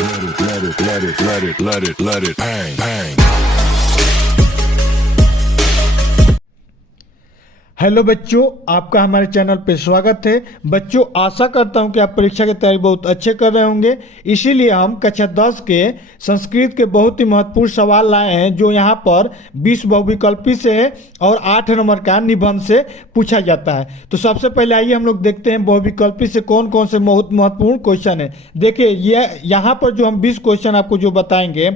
bang, bang. Hello बच्चों, आपका हमारे चैनल पे स्वागत है। बच्चों, आशा करता हूं कि आप परीक्षा की तैयारी बहुत अच्छे कर रहे होंगे। इसीलिए हम कक्षा 10 के संस्कृत के बहुत ही महत्वपूर्ण सवाल लाए हैं, जो यहां पर 20 बहुविकल्पी से है और 8 नंबर का निबंध से पूछा जाता है। तो सबसे पहले आइए हम लोग देखते हैं बहुविकल्पी से कौन कौन से बहुत महत्वपूर्ण क्वेश्चन है। देखिए, यहाँ पर जो हम 20 क्वेश्चन आपको जो बताएंगे,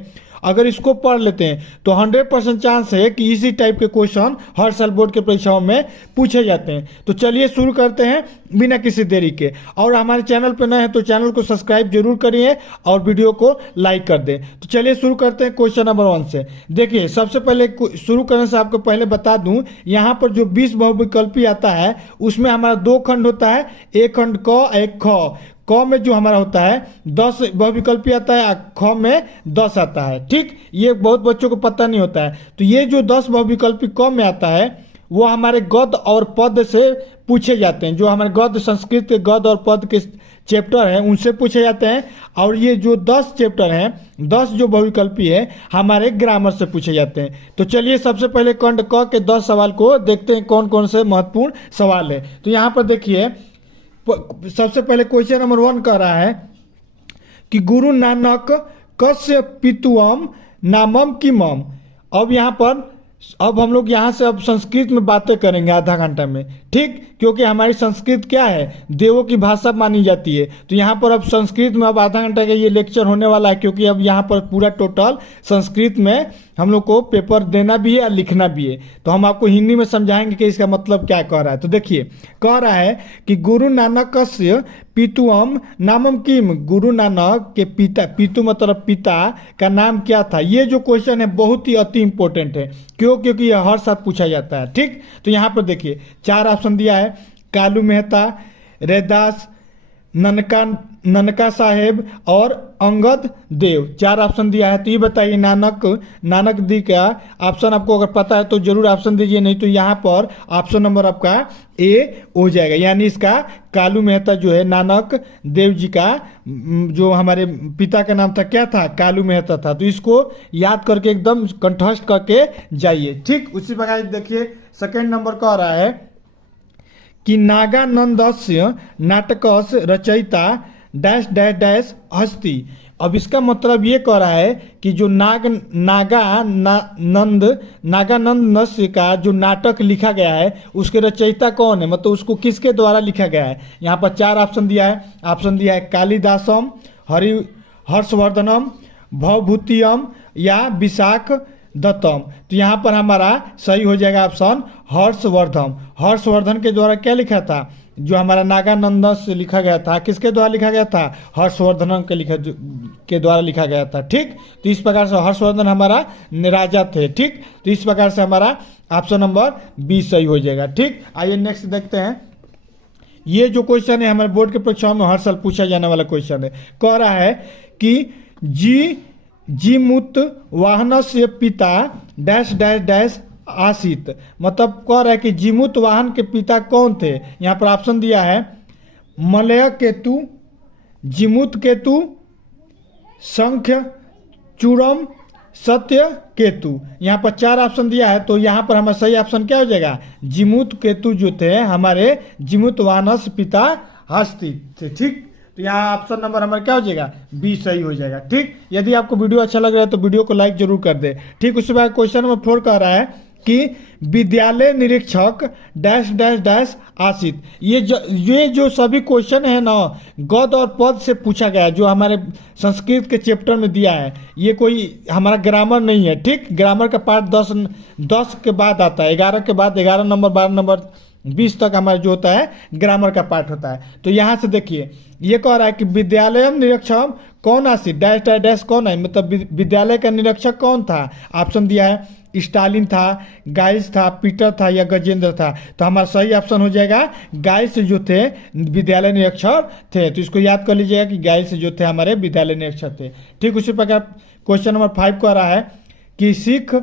अगर इसको पढ़ लेते हैं तो 100% चांस है कि इसी टाइप के क्वेश्चन हर साल बोर्ड के परीक्षाओं में पूछे जाते हैं। तो चलिए शुरू करते हैं बिना किसी देरी के। और हमारे चैनल पर नए हैं तो चैनल को सब्सक्राइब जरूर करिए और वीडियो को लाइक कर दें। तो चलिए शुरू करते हैं क्वेश्चन नंबर 1 से। देखिए, सबसे पहले शुरू करने से आपको पहले बता दूं, यहाँ पर जो 20 बहुविकल्पी आता है उसमें हमारा 2 खंड होता है, एक खंड क, एक ख। क में जो हमारा होता है 10 बहुविकल्पी आता है, ख में 10 आता है। ठीक, ये बहुत बच्चों को पता नहीं होता है। तो ये जो 10 बहुविकल्पी क में आता है वो हमारे गद्य और पद से पूछे जाते हैं। जो हमारे गद्य, संस्कृत के गद्य और पद के चैप्टर हैं उनसे पूछे जाते हैं। और ये जो 10 चैप्टर हैं, 10 जो बहुविकल्पी है हमारे ग्रामर से पूछे जाते हैं। तो चलिए सबसे पहले खंड क के 10 सवाल को देखते हैं कौन कौन से महत्वपूर्ण सवाल है। तो यहाँ पर देखिए, सबसे पहले क्वेश्चन नंबर 1 कह रहा है कि गुरु नानक कस्य पितुअम नामम किमम। अब हम लोग यहाँ से अब संस्कृत में बातें करेंगे आधा घंटा में। ठीक, क्योंकि हमारी संस्कृत क्या है, देवों की भाषा मानी जाती है। तो यहाँ पर अब संस्कृत में अब आधा घंटा का ये लेक्चर होने वाला है, क्योंकि अब यहाँ पर पूरा टोटल संस्कृत में हम लोग को पेपर देना भी है और लिखना भी है। तो हम आपको हिंदी में समझाएंगे कि इसका मतलब क्या कह रहा है। तो देखिए, कह रहा है कि गुरु नानकस्य पितुअम नामम किम। गुरु नानक के पिता, पितु मतलब पिता, का नाम क्या था। ये जो क्वेश्चन है बहुत ही अति इंपॉर्टेंट है। क्यों? क्योंकि यह हर साल पूछा जाता है। ठीक, तो यहाँ पर देखिए 4 ऑप्शन दिया है, कालू मेहता, रैदास, ननका साहेब और अंगद देव। 4 ऑप्शन दिया है। तो ये बताइए नानक दी का ऑप्शन आपको अगर पता है तो जरूर ऑप्शन दीजिए, नहीं तो यहाँ पर ऑप्शन नंबर आपका ए हो जाएगा। यानी इसका कालू मेहता जो है, नानक देव जी का जो हमारे पिता का नाम था, क्या था, कालू मेहता था। तो इसको याद करके एकदम कंठस्थ करके जाइए। ठीक, उसी प्रकार देखिए सेकेंड नंबर कह रहा है कि नागानंदस्य नाटकस्य रचयिता डैश डैश डैश हस्ति। अब इसका मतलब ये कह रहा है कि जो नागानंद नस्य का जो नाटक लिखा गया है उसके रचयिता कौन है, मतलब उसको किसके द्वारा लिखा गया है। यहाँ पर 4 ऑप्शन दिया है। ऑप्शन दिया है कालिदासम, हर्षवर्धनम, भवभूतियम या विशाख दत्तम। तो यहाँ पर हमारा सही हो जाएगा ऑप्शन हर्षवर्धन। हर्षवर्धन के द्वारा क्या लिखा था, जो हमारा नागानंद से लिखा गया था, किसके द्वारा लिखा गया था, हर्षवर्धन के द्वारा लिखा गया था। ठीक, तो इस प्रकार से हर्षवर्धन हमारा राजा थे। ठीक, तो इस प्रकार से हमारा ऑप्शन नंबर 20 सही हो जाएगा। ठीक, आइए नेक्स्ट देखते हैं। ये जो क्वेश्चन है हमारे बोर्ड के परीक्षाओं में हर साल पूछा जाने वाला क्वेश्चन है। कह रहा है कि जीमुत वाहनस्य पिता डैश डैश डैश आसित। मतलब कह रहा है कि जीमुत वाहन के पिता कौन थे। यहाँ पर ऑप्शन दिया है मलय केतु, जीमुत केतु, संख्य चूरम, सत्य केतु। यहाँ पर 4 ऑप्शन दिया है। तो यहाँ पर हमारा सही ऑप्शन क्या हो जाएगा, जीमुत केतु जो थे हमारे जीमुत वाहनस्य पिता हस्ती थे। ठीक, तो यहाँ ऑप्शन नंबर हमारा क्या हो जाएगा, 20 सही हो जाएगा। ठीक, यदि आपको वीडियो अच्छा लग रहा है तो वीडियो को लाइक जरूर कर दे। ठीक, उसके बाद क्वेश्चन नंबर 4 कह रहा है कि विद्यालय निरीक्षक डैश डैश डैश आसित। ये जो सभी क्वेश्चन है ना, गद्य और पद से पूछा गया है, जो हमारे संस्कृत के चैप्टर में दिया है। ये कोई हमारा ग्रामर नहीं है। ठीक, ग्रामर का पार्ट 10 के बाद आता है, 11 के बाद, 11 नंबर 12 नंबर 20 तक हमारा जो होता है ग्रामर का पार्ट होता है। तो यहाँ से देखिए, ये कह रहा है कि विद्यालय निरीक्षक कौन आसित, डैश डैश डैश कौन है, मतलब विद्यालय का निरीक्षक कौन था। ऑप्शन दिया है स्टालिन था, गाइस था, पीटर था या गजेंद्र था। तो हमारा सही ऑप्शन हो जाएगा गाइस जो थे विद्यालय निरीक्षक थे। तो इसको याद कर लीजिएगा कि गाइस जो थे हमारे विद्यालय निरीक्षक थे। ठीक, उसी प्रकार क्वेश्चन नंबर 5 कह रहा है कि सिख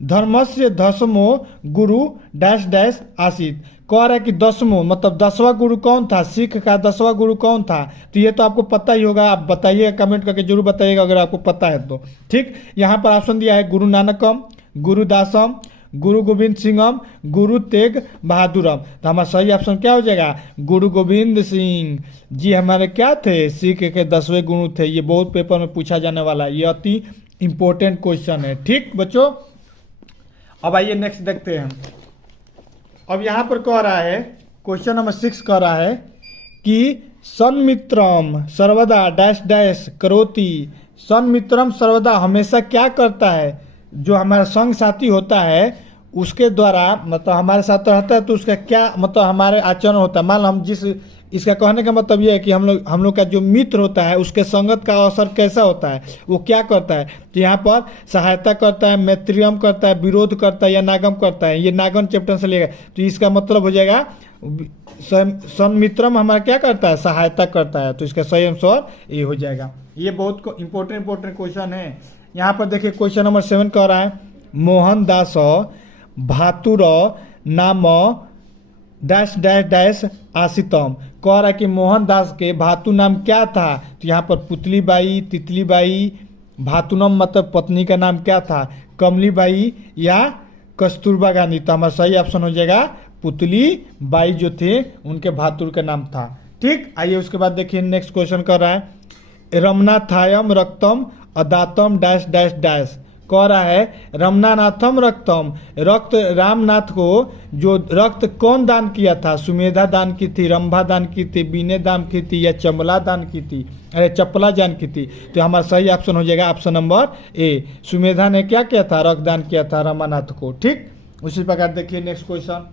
धर्मस्य दशमो गुरु डैश डैश आसित। कह रहा है कि 10वां मतलब 10वां गुरु कौन था, सिख का 10वां गुरु कौन था। तो ये तो आपको पता ही होगा, आप बताइएगा, कमेंट करके जरूर बताइएगा अगर आपको पता है तो। ठीक, यहाँ पर ऑप्शन दिया है गुरु नानकम, गुरु दासम, गुरु गोविंद सिंहम, गुरु तेग बहादुरम। तो हमारा सही ऑप्शन क्या हो जाएगा, गुरु गोविंद सिंह जी हमारे क्या थे, सिख के 10वें गुरु थे। ये बहुत पेपर में पूछा जाने वाला है, ये अति इंपॉर्टेंट क्वेश्चन है। ठीक बच्चों, अब आइए नेक्स्ट देखते हैं। अब यहाँ पर कह रहा है क्वेश्चन नंबर 6 कह रहा है कि सन्मित्रम सर्वदा डैश डैश करोति। सन्मित्रम सर्वदा हमेशा क्या करता है, जो हमारा संग साथी होता है उसके द्वारा मतलब हमारे साथ रहता है तो उसका क्या मतलब हमारे आचरण होता है। मान लो हम जिस, इसका कहने का मतलब ये है कि हम लोग का जो मित्र होता है उसके संगत का असर कैसा होता है, वो क्या करता है। तो यहाँ पर सहायता करता है, मैत्रियम करता है, विरोध करता है या नागम करता है। ये नागम चैप्टर से लेगा, तो इसका मतलब हो जाएगा सन्मित्रम हमारा क्या करता है, सहायता करता है। तो इसका सही आंसर ये हो जाएगा। ये बहुत इंपॉर्टेंट क्वेश्चन है। यहाँ पर देखिए क्वेश्चन नंबर 7 कह रहा है मोहन दास भातुर नाम डैश डैश डैश आशितम। कह रहा है कि मोहन दास के भातु नाम क्या था। तो यहाँ पर पुतली बाई, तितली बाई, भातुनम मतलब पत्नी का नाम क्या था, कमली बाई या कस्तूरबा गांधी। तो हमारा सही ऑप्शन हो जाएगा पुतली बाई जो थे उनके भातुर का नाम था। ठीक, आइए उसके बाद देखिए नेक्स्ट क्वेश्चन कर रहा है रमनाथायम रक्तम अदातम डैश डैश डैश। कह रहा है रमनानाथम रक्तम, रक्त रामनाथ को जो रक्त कौन दान किया था, सुमेधा दान की थी, रंभा दान की थी, बीने दान की थी या चमला दान की थी, अरे चपला दान की थी। तो हमारा सही ऑप्शन हो जाएगा ऑप्शन नंबर ए, सुमेधा ने क्या किया था, रक्त दान किया था रमानाथ को। ठीक, उसी प्रकार देखिए नेक्स्ट क्वेश्चन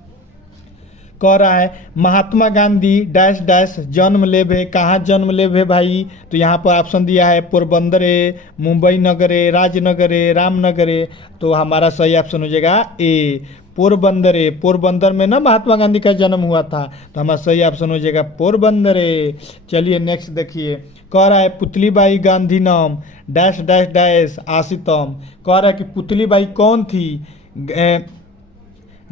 कह रहा है महात्मा गांधी डैश डैश जन्म लेभे, कहाँ जन्म लेभे भाई। तो यहाँ पर ऑप्शन दिया है पोरबंदरे, मुंबई नगरे, राजनगरे, रामनगरे। तो हमारा सही ऑप्शन हो जाएगा ए पोरबंदरे। पोरबंदर में ना महात्मा गांधी का जन्म हुआ था, तो हमारा सही ऑप्शन हो जाएगा पोरबंदरे। चलिए नेक्स्ट देखिए, कह रहा है पुतली बाई गांधी नाम डैश डैश डैश आशितम। कह रहा है कि पुतली बाई कौन थी,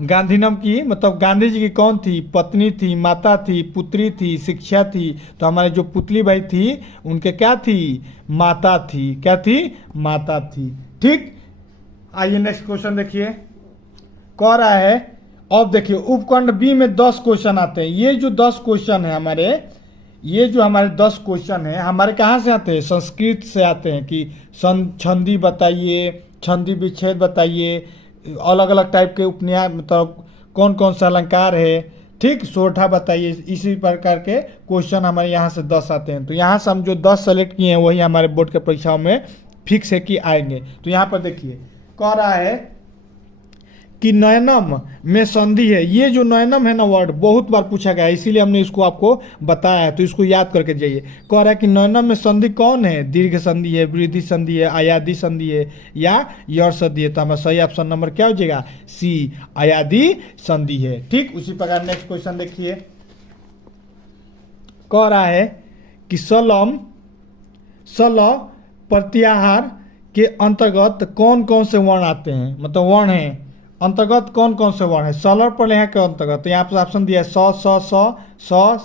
गांधीनम की मतलब गांधी जी की कौन थी, पत्नी थी, माता थी, पुत्री थी, शिक्षा थी। तो हमारे जो पुतली बाई थी उनके क्या थी, माता थी। क्या थी, माता थी। ठीक, आइए नेक्स्ट क्वेश्चन देखिए, कह रहा है अब देखिए उपखंड बी में 10 क्वेश्चन आते हैं। ये जो 10 क्वेश्चन है हमारे, ये जो हमारे 10 क्वेश्चन है हमारे कहाँ से आते हैं, संस्कृत से आते हैं। कि छंदी बताइए, छंदी विच्छेद बताइए, अलग अलग टाइप के उपन्यास मतलब कौन कौन सा अलंकार है। ठीक, सोठा बताइए। इसी प्रकार के क्वेश्चन हमारे यहाँ से 10 आते हैं। तो यहाँ से हम जो 10 सेलेक्ट किए हैं वही हमारे बोर्ड के परीक्षाओं में फिक्स है कि आएंगे। तो यहाँ पर देखिए कह रहा है कि नयनम में संधि है। ये जो नयनम है ना वर्ड बहुत बार पूछा गया है, इसीलिए हमने इसको आपको बताया है, तो इसको याद करके जाइए। कह रहा है कि नयनम में संधि कौन है, दीर्घ संधि है, वृद्धि संधि है, आयादी संधि है या यर संधि है। तो हमारा सही ऑप्शन नंबर क्या हो जाएगा, सी आयादी संधि है। ठीक, उसी प्रकार नेक्स्ट क्वेश्चन देखिए, कह रहा है कि सलम सल प्रत्याहार के अंतर्गत कौन कौन से वर्ण आते हैं, मतलब वर्ण है अंतर्गत कौन कौन से वर्ण है। सलर प्रलेह के अंतर्गत तो यहाँ पर ऑप्शन दिया है स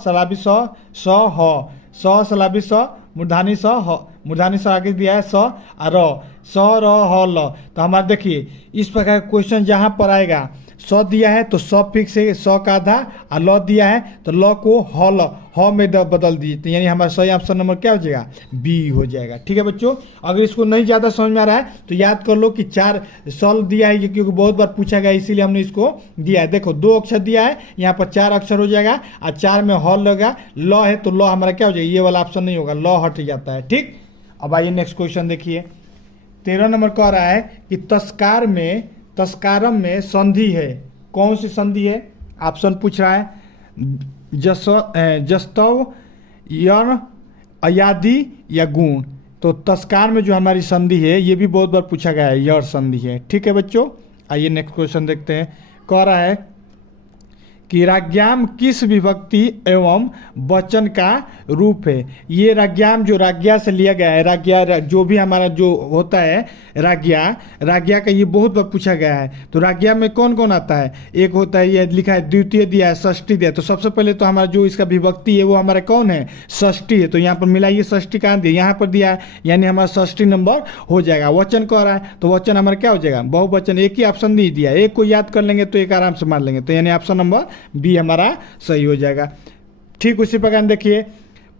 सलाबी स ह, स सलाबी स मूर्धानी स ह, मूर्धानी स आगे दिया है स और स र ह ल। तो हमारा देखिए इस प्रकार क्वेश्चन जहाँ पर आएगा स दिया है तो स फिक्स है, स का आधा, और ल दिया है तो ल को ह में बदल दीजिए। तो यानी हमारा सही ऑप्शन नंबर क्या हो जाएगा, बी हो जाएगा। ठीक है बच्चों, अगर इसको नहीं ज़्यादा समझ में आ रहा है तो याद कर लो कि 4 सल दिया है, क्योंकि बहुत बार पूछा गया इसीलिए हमने इसको दिया है। देखो 2 अक्षर दिया है, यहाँ पर 4 अक्षर हो जाएगा और 4 में ह लगा, ल है तो ल हमारा क्या हो जाएगा, ये वाला ऑप्शन नहीं होगा, ल हट जाता है। ठीक, अब आइए नेक्स्ट क्वेश्चन देखिए, 13 नंबर कह रहा है कि तस्कारम में संधि है। कौन सी संधि है, ऑप्शन पूछ रहा है जस्तव, यण, अयादि या गुण। तो तस्कार में जो हमारी संधि है ये भी बहुत बार पूछा गया है, यर संधि है। ठीक है बच्चों, आइए नेक्स्ट क्वेश्चन देखते हैं। कह रहा है कि राज्ञाम किस विभक्ति एवं वचन का रूप है। ये राज्ञाम जो राज्ञा से लिया गया है, राज्ञा जो भी हमारा जो होता है राज्ञा का ये बहुत बार पूछा गया है। तो राज्ञा में कौन कौन आता है, एक होता है ये लिखा है द्वितीय दिया है, षष्ठी दिया है। तो सबसे पहले तो हमारा जो इसका विभक्ति है वो हमारा कौन है, षष्ठी है। तो यहाँ पर मिलाइए षष्ठी कहाँ दिया, यहाँ पर दिया है, यानी हमारा षष्ठी नंबर हो जाएगा। वचन कह रहा है तो वचन हमारा क्या हो जाएगा, बहुवचन। एक ही ऑप्शन नहीं दिया, एक को याद कर लेंगे तो एक आराम से मार लेंगे, तो यानी ऑप्शन नंबर बी हमारा सही हो जाएगा। ठीक उसी प्रकार देखिए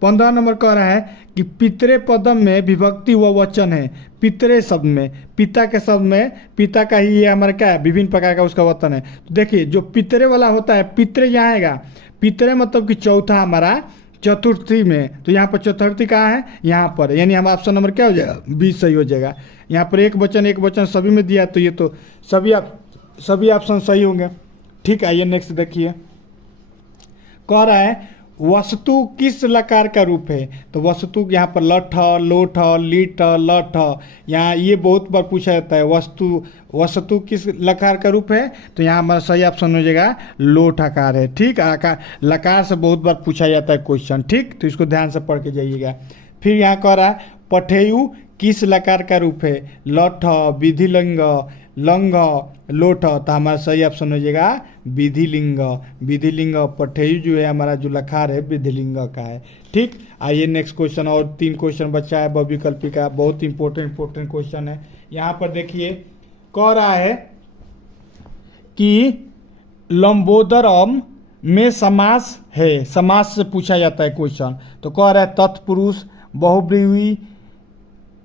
15 नंबर कह रहा है कि पितरे पदम में विभक्ति व वचन है। पितरे शब्द में, पिता के शब्द में, पिता का ही ये हमारा क्या है, विभिन्न प्रकार का उसका वचन है। तो देखिए जो पितरे वाला होता है, पितरे यहाँ आएगा, पितरे मतलब कि चौथा हमारा चतुर्थी में। तो यहाँ पर चतुर्थी कहाँ है, यहाँ पर, यानी हम ऑप्शन नंबर क्या हो जाएगा, बी सही हो जाएगा। यहाँ पर एक वचन सभी में दिया, तो ये तो सभी ऑप्शन सही होंगे। ठीक, आइए नेक्स्ट देखिए, कह रहा है वस्तु किस लकार का रूप है। तो वस्तु यहाँ पर लठ, लोठ, लीट, लठ, यहाँ ये बहुत बार पूछा जाता है। वस्तु किस लकार का रूप है, तो यहाँ हमारा सही ऑप्शन हो जाएगा लोठ आकार है। ठीक, आकार लकार से बहुत बार पूछा जाता है क्वेश्चन। ठीक, तो इसको ध्यान से पढ़ के जाइएगा। फिर यहाँ कह रहा है पठेयु किस लकार का रूप है, लठ, विधिलिंग, लंग, लोठ। तो हमारा सही ऑप्शन हो जाएगा विधिलिंग। विधिलिंग पठेयु जो है हमारा जो लकार है विधिलिंग का है। ठीक, आइए नेक्स्ट क्वेश्चन, और 3 क्वेश्चन बचा है बहुविकल्पी का, बहुत इंपॉर्टेंट क्वेश्चन है। यहाँ पर देखिए कह रहा है कि लंबोदरम में समास है, समास से पूछा जाता है क्वेश्चन। तो कह रहा है तत्पुरुष, बहुब्रीहि,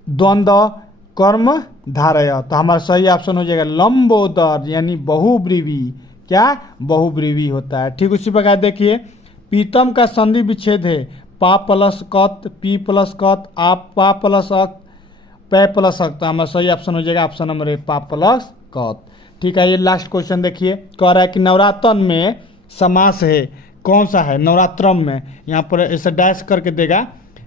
द्वंद्व, कर्म धारय। तो हमारा सही ऑप्शन हो जाएगा लंबोदर, यानी बहुब्रीहि, क्या बहुब्रीहि होता है। ठीक, उसी प्रकार देखिए पीतम का संधि विच्छेद है, पा प्लस कत, पी प्लस कत, आप पा प्लस अक, पै प्लस अक। तो हमारा सही ऑप्शन हो जाएगा ऑप्शन नंबर ए, पा प्लस कत। ठीक है, ये लास्ट क्वेश्चन देखिए, कह रहा है कि नवरात्रन में समास है, कौन सा है, नवरात्रम में। यहाँ पर ऐसे डैश करके देगा,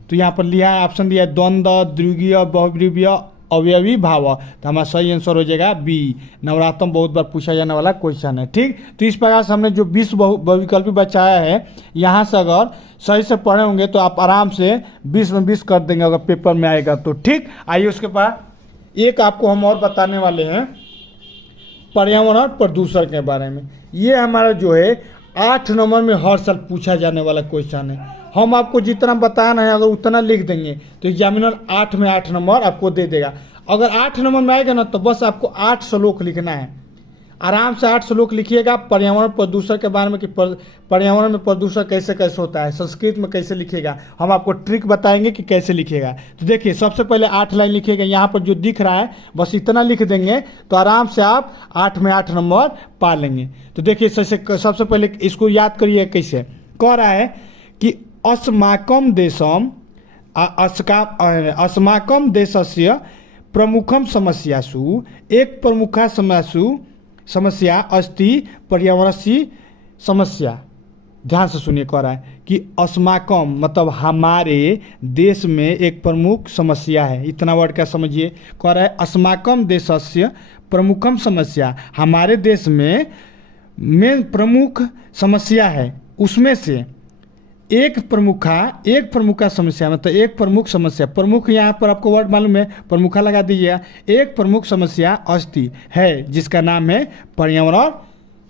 तो यहाँ पर लिया है ऑप्शन दिया है द्वंद्व, द्विगीय, बहुब्रीहि, अवयवी भाव। तो हमारा सही आंसर हो जाएगा बी, नवरात्रम बहुत बार पूछा जाने वाला क्वेश्चन है। ठीक, तो इस प्रकार से हमने जो 20 बहुविकल्पी बचाया है, यहाँ से अगर सही से पढ़े होंगे तो आप आराम से 20 में 20 कर देंगे अगर पेपर में आएगा तो। ठीक, आइए उसके बाद एक आपको हम और बताने वाले हैं पर्यावरण प्रदूषण के बारे में। ये हमारा जो है 8 नंबर में हर साल पूछा जाने वाला क्वेश्चन है। हम आपको जितना बताना है अगर उतना लिख देंगे तो एग्जामिनर 8 में 8 नंबर आपको दे देगा। अगर 8 नंबर में आएगा ना तो बस आपको 8 श्लोक लिखना है, आराम से 8 श्लोक लिखिएगा पर्यावरण प्रदूषण के बारे में कि पर्यावरण में प्रदूषण कैसे कैसे होता है, संस्कृत में कैसे लिखिएगा। हम आपको ट्रिक बताएंगे कि कैसे लिखिएगा। तो देखिए सबसे पहले 8 लाइन लिखिएगा, यहाँ पर जो दिख रहा है बस इतना लिख देंगे तो आराम से आप 8 में 8 नंबर पा लेंगे। तो देखिए सबसे पहले इसको याद करिए कैसे। कह रहा है कि अस्माकं देशम अस्माकं देशस्य प्रमुखम समस्यासु एक प्रमुखा समस्या अस्ति पर्यावरणस्य समस्या। ध्यान से सुनिए, कह रहा है कि अस्माकम मतलब हमारे देश में एक प्रमुख समस्या है, इतना वर्ड क्या समझिए। कह रहा है अस्माकम देशस्य प्रमुखम समस्या, हमारे देश में प्रमुख समस्या है, उसमें से एक प्रमुखा समस्या मतलब एक प्रमुख समस्या। प्रमुख यहाँ पर आपको वर्ड मालूम है, प्रमुखा लगा दीजिएगा। एक प्रमुख समस्या अस्ति है जिसका नाम है पर्यावरण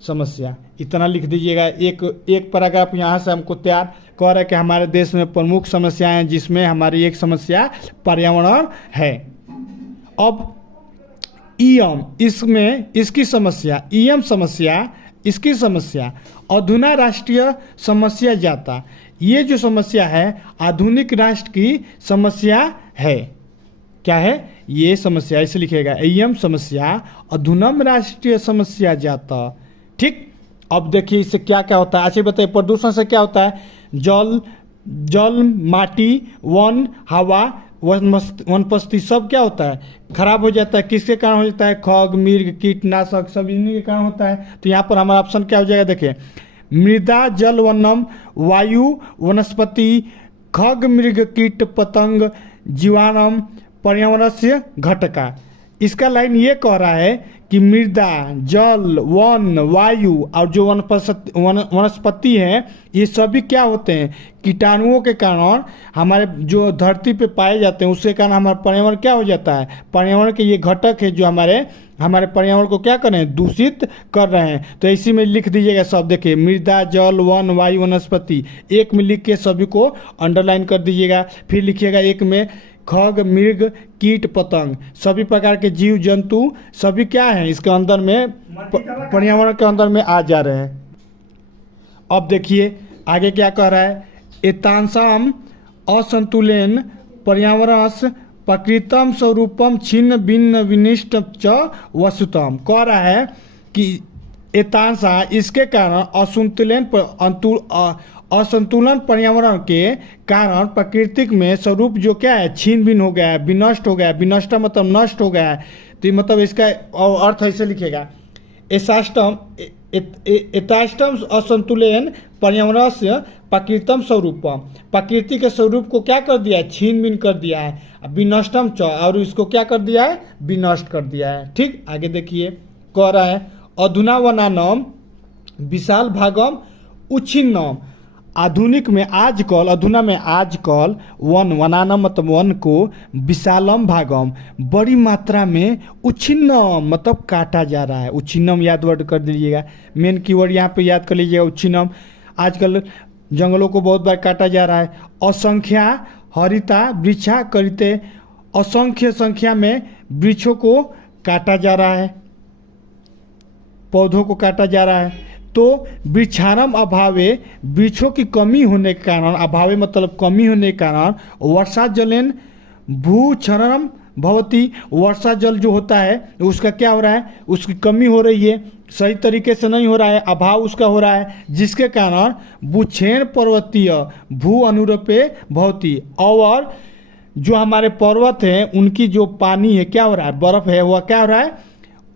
समस्या, इतना लिख दीजिएगा। एक पैराग्राफ यहाँ से हमको तैयार। कह रहा है कि हमारे देश में प्रमुख समस्याएं हैं जिसमें हमारी एक समस्या पर्यावरण है। अब ईयम इसमें इसकी समस्या, ईयम समस्या इसकी समस्या अधुना राष्ट्रीय समस्या जाता, ये जो समस्या है आधुनिक राष्ट्र की समस्या है। क्या है ये समस्या, ऐसे लिखेगा एयम समस्या अधुनम राष्ट्रीय समस्या जाता। ठीक, अब देखिए इससे क्या क्या होता है। अच्छा बताइए प्रदूषण से क्या होता है, जल माटी वन हवा वनस्पति सब क्या होता है खराब हो जाता है। किसके कारण हो जाता है, खग मृग कीटनाशक सब इन्हीं के कारण होता है। तो यहाँ पर हमारा ऑप्शन क्या हो जाएगा, देखिए मृदा जल वनम वायु वनस्पति खग मृग कीट पतंग जीवाणु पर्यावरण से घटका। इसका लाइन ये कह रहा है कि मृदा, जल, वन, वायु और जो वनस्पति हैं ये सभी क्या होते हैं, कीटाणुओं के कारण हमारे जो धरती पे पाए जाते हैं उसके कारण हमारा पर्यावरण क्या हो जाता है, पर्यावरण के ये घटक है जो हमारे पर्यावरण को क्या कर रहे हैं, दूषित कर रहे हैं। तो इसी में लिख दीजिएगा सब, देखिए मृदा, जल, वन, वायु, वनस्पति, एक में लिख के सभी को अंडरलाइन कर दीजिएगा। फिर लिखिएगा एक में खग, मृग, कीट, पतंग, सभी प्रकार के जीव जंतु सभी क्या हैं इसके अंदर में, पर्यावरण के अंदर में आ जा रहे हैं। अब देखिए आगे क्या कह रहा है, एतांसाम असंतुलन पर्यावरणस प्रकृतम स्वरूपम छिन्न भिन्न विनिष्ट च वस्तुतम। कह रहा है कि एतांसा इसके कारण असंतुलन पर्यावरण के कारण प्राकृतिक में स्वरूप जो क्या है, छीन भिन्न हो गया है, विनष्ट हो गया है। विनष्ट मतलब नष्ट हो गया है। तो मतलब इसका अर्थ ऐसे लिखेगा, एताष्टम असंतुलन पर्यावरण से प्रकृतम स्वरूपम, प्रकृति के स्वरूप को क्या कर दिया है, छीन भिन्न कर दिया है। विनष्टम च, और इसको क्या कर दिया है, विनष्ट कर दिया है। ठीक, आगे देखिए कह रहा है अधुना वनानम विशाल भागम उच्छिन्नम। आधुनिक में आजकल, अधुना में आजकल, वनानम मतलब वन को, विशालम भागम बड़ी मात्रा में, उच्छिन्नम मतलब काटा जा रहा है। उच्छिन्नम याद वर्ड कर दीजिएगा, मेन कीवर्ड यहाँ पे याद कर लीजिएगा उच्छिन्नम। आजकल जंगलों को बहुत बार काटा जा रहा है। असंख्या हरिता वृक्षा करिते, असंख्य संख्या में वृक्षों को काटा जा रहा है, पौधों को काटा जा रहा है। तो वृक्षारम अभावे, वृक्षों की कमी होने के कारण, अभावे मतलब कमी होने के कारण, वर्षा जलेन भूक्षरणम भवती, वर्षा जल जो होता है उसका क्या हो रहा है, उसकी कमी हो रही है, सही तरीके से नहीं हो रहा है, अभाव उसका हो रहा है, जिसके कारण भूक्षेण पर्वतीय भू अनुरूपे भवती, और जो हमारे पर्वत हैं उनकी जो पानी है क्या हो रहा है, बर्फ है, वह क्या हो रहा है,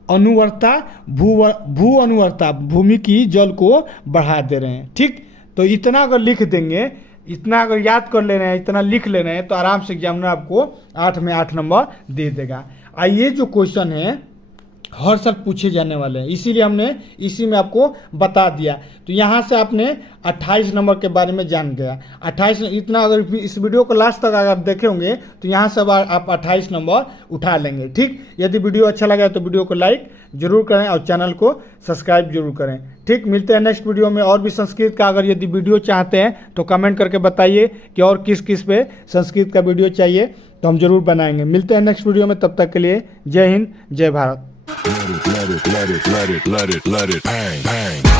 अनुवर्ता, भू अनुवर्ता, भूमि की जल को बढ़ा दे रहे हैं। ठीक, तो इतना अगर लिख देंगे, इतना अगर याद कर ले रहे हैं, इतना लिख ले रहे हैं, तो आराम से एग्जामिनर आपको 8 में 8 नंबर दे देगा। आइए जो क्वेश्चन है हर साल पूछे जाने वाले हैं, इसीलिए हमने इसी में आपको बता दिया। तो यहाँ से आपने 28 नंबर के बारे में जान गया। 28 इतना, अगर इस वीडियो को लास्ट तक अगर देखे होंगे तो यहाँ से आप 28 नंबर उठा लेंगे। ठीक, यदि वीडियो अच्छा लगा तो वीडियो को लाइक जरूर करें और चैनल को सब्सक्राइब जरूर करें। ठीक, मिलते हैं नेक्स्ट वीडियो में। और भी संस्कृत का अगर यदि वीडियो चाहते हैं तो कमेंट करके बताइए कि और किस किस पे संस्कृत का वीडियो चाहिए, तो हम जरूर बनाएंगे। मिलते हैं नेक्स्ट वीडियो में, तब तक के लिए जय हिंद, जय Bharat. Let it, let it, let it, let it, let it, let it, bang, bang.